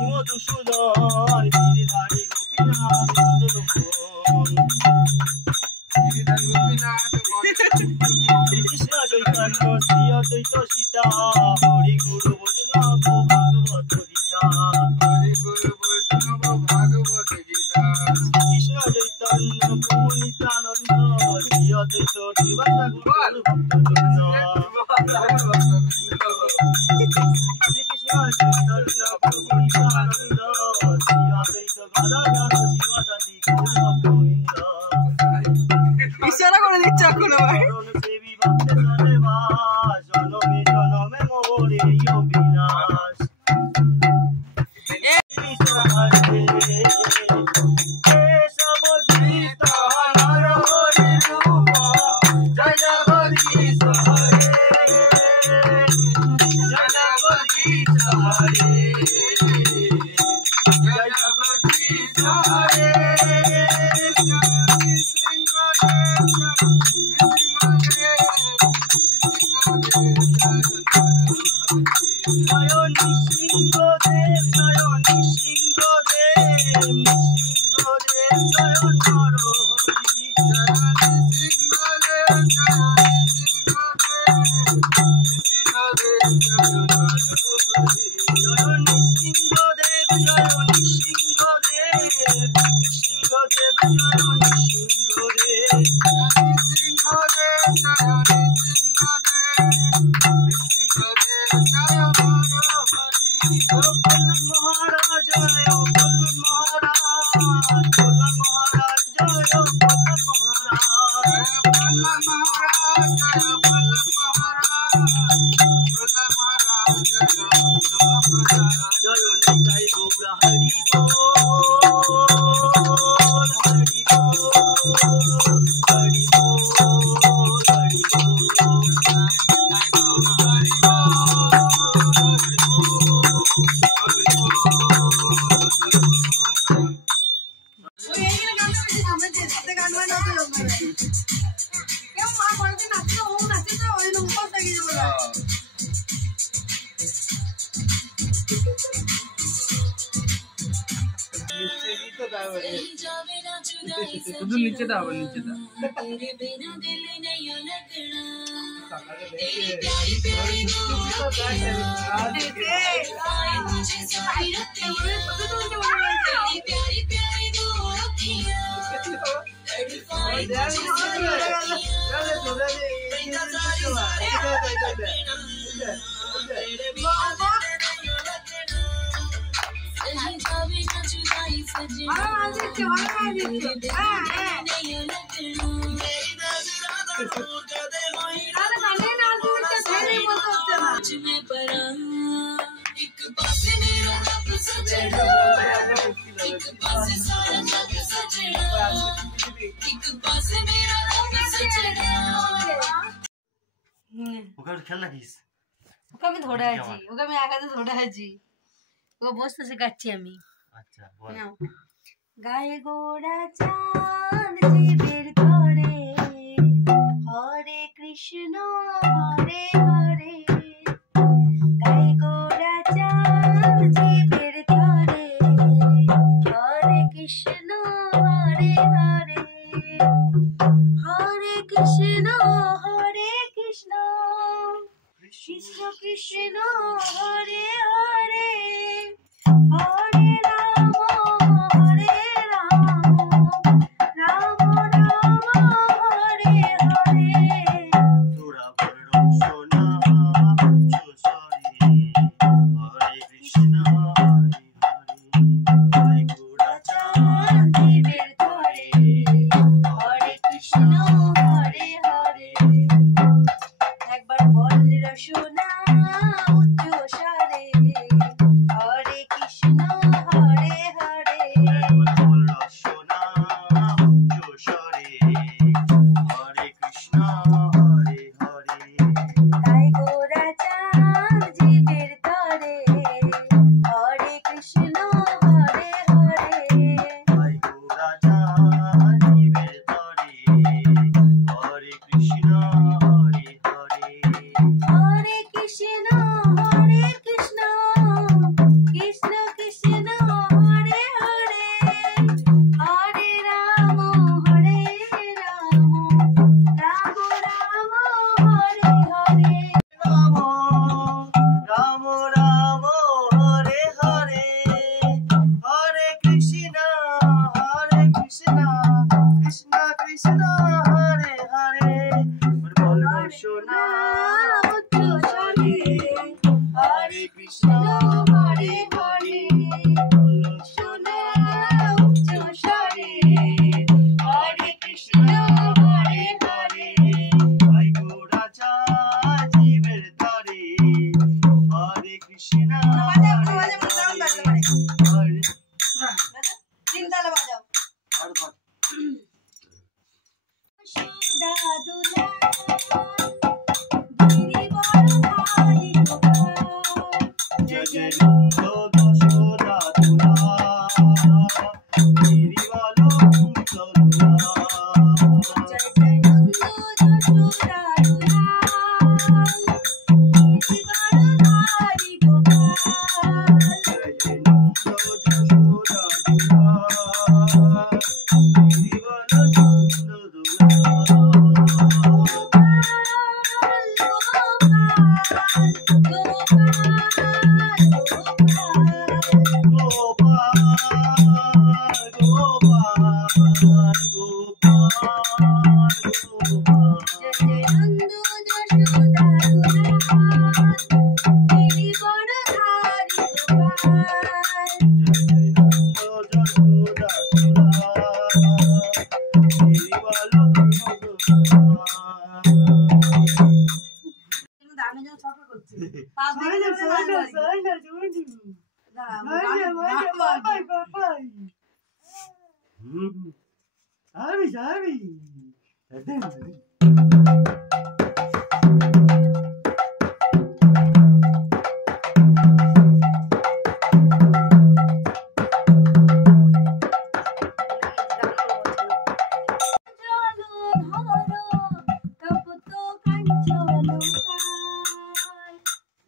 মধুসূদন গিরিধারী গোপীনাথ কৃষ্ণ চৈতন্য শ্রী অদ্বৈত সীতা হরি গুরু বৈষ্ণব ভাগবত গীতা কৃষ্ণ চৈতন্য প্রভু নিত্যানন্দ শ্রী অদ্বৈত শিবাসাগর ভক্তবৃন্দ শ্রীকৃষ্ণ চৈতন্য প্রভু নিত্যানন্দ শ্রী অদ্বৈত গদাধর শিবাসাদি গৌর ভক্তবৃন্দ ইশারা করে দিচ্ছে এখন আবার সেবী ভক্তে সদেবাস জনমে জনমে মোরে অবিনাশ কেশব গীত নর হরি রূপ জয় জগদীশ হরে জয় জগদীশ হরে জয় জগদীশ হরে नीचे था नीचे था খেলা কিস ওকে আমি ধরে আছি ওকে আমি একাতে ধরে আছি ও বসতে শেখাচ্ছি আমি আচ্ছা বল গায়ে গোড়া চাঁদ জীবের ধরে হরে কৃষ্ণ হরে হরে গায়ে গোড়া চাঁদ জীবের ধরে হরে কৃষ্ণ হরে হরে হরে কৃষ্ণ হরে কৃষ্ণ কৃষ্ণ কৃষ্ণ হরে হরে হরে রাম রাম রাম হরে হরে তোরা বড় বাই যাবি যাবি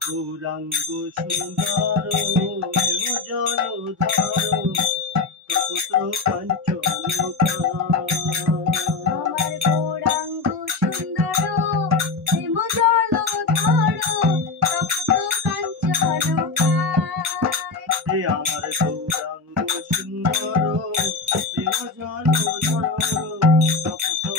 গৌরাঙ্গ সুন্দর জলধার কপত কাঞ্চন আমার গৌরাঙ্গ সুন্দর জলধার কপত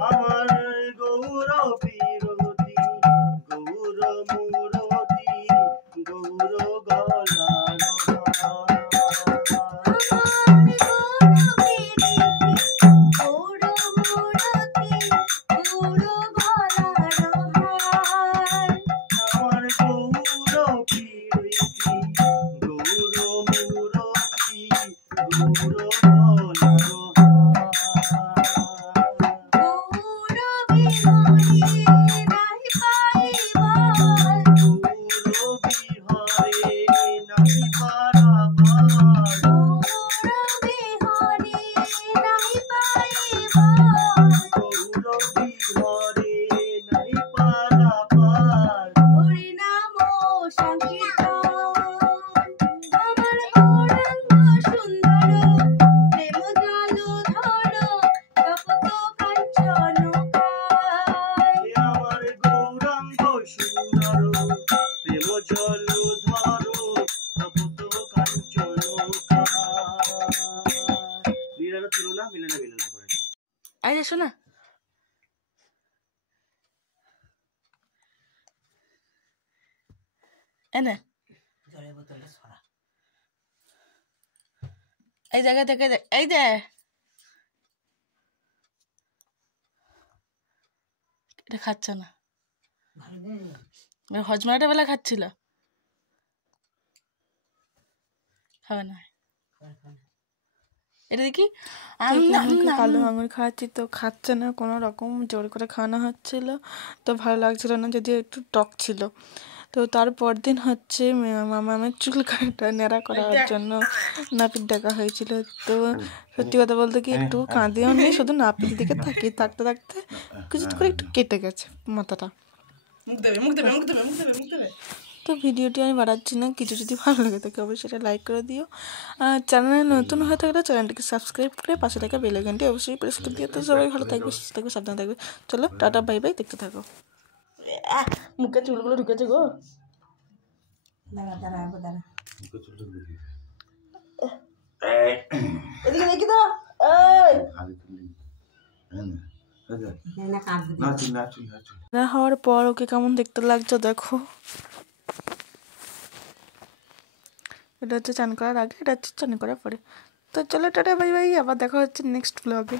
আমার গৌর বিরতি গৌর মূরতি গৌর গলার আমার গৌর বিরতি গৌর মূরতি গৌর আরে শোনা এনে এই জায়গা থেকে এই দে এটা খাচ্ছে না হজমাটা বেলা খাচ্ছিল খাবে না এটা দেখি আমি কালো আঙুর খাওয়াচ্ছি তো খাচ্ছে না কোনো রকম জোর করে খাওয়ানো হচ্ছিল তো ভালো লাগছিল না যদিও একটু টক ছিল তো তারপর দিন হচ্ছে মামার চুল কাটা নেড়া করার জন্য নাপিত ডাকা হয়েছিল তো সত্যি কথা বলতে কি একটু কাঁদিও নেই শুধু নাপিত দিকে তাকিয়ে থাকতে থাকতে কিছু করে একটু কেটে গেছে মাথাটা তো ভিডিওটি আমি বাড়াচ্ছি না কিছু যদি ভালো লাগে থাকে অবশ্যই সেটা লাইক করে দিও আর চ্যানেলে নতুন হয়ে থাকলে চ্যানেলটিকে সাবস্ক্রাইব করে পাশে থাকা বেল আইকনটি অবশ্যই প্রেস করে দিও তো সবাই ভালো থাকবে সুস্থ থাকবে সাবধানে থাকবে চলো টাটা বাই বাই দেখতে থাকো মুখে চুলগুলো ঢুকেছে গো এদিকে দেখি তো হওয়ার পর ওকে কেমন দেখতে লাগছে দেখো এটা হচ্ছে চান করার আগে এটা হচ্ছে চান করার পরে তো চলো টাটা বাই বাই আবার দেখা হচ্ছে নেক্সট ব্লগে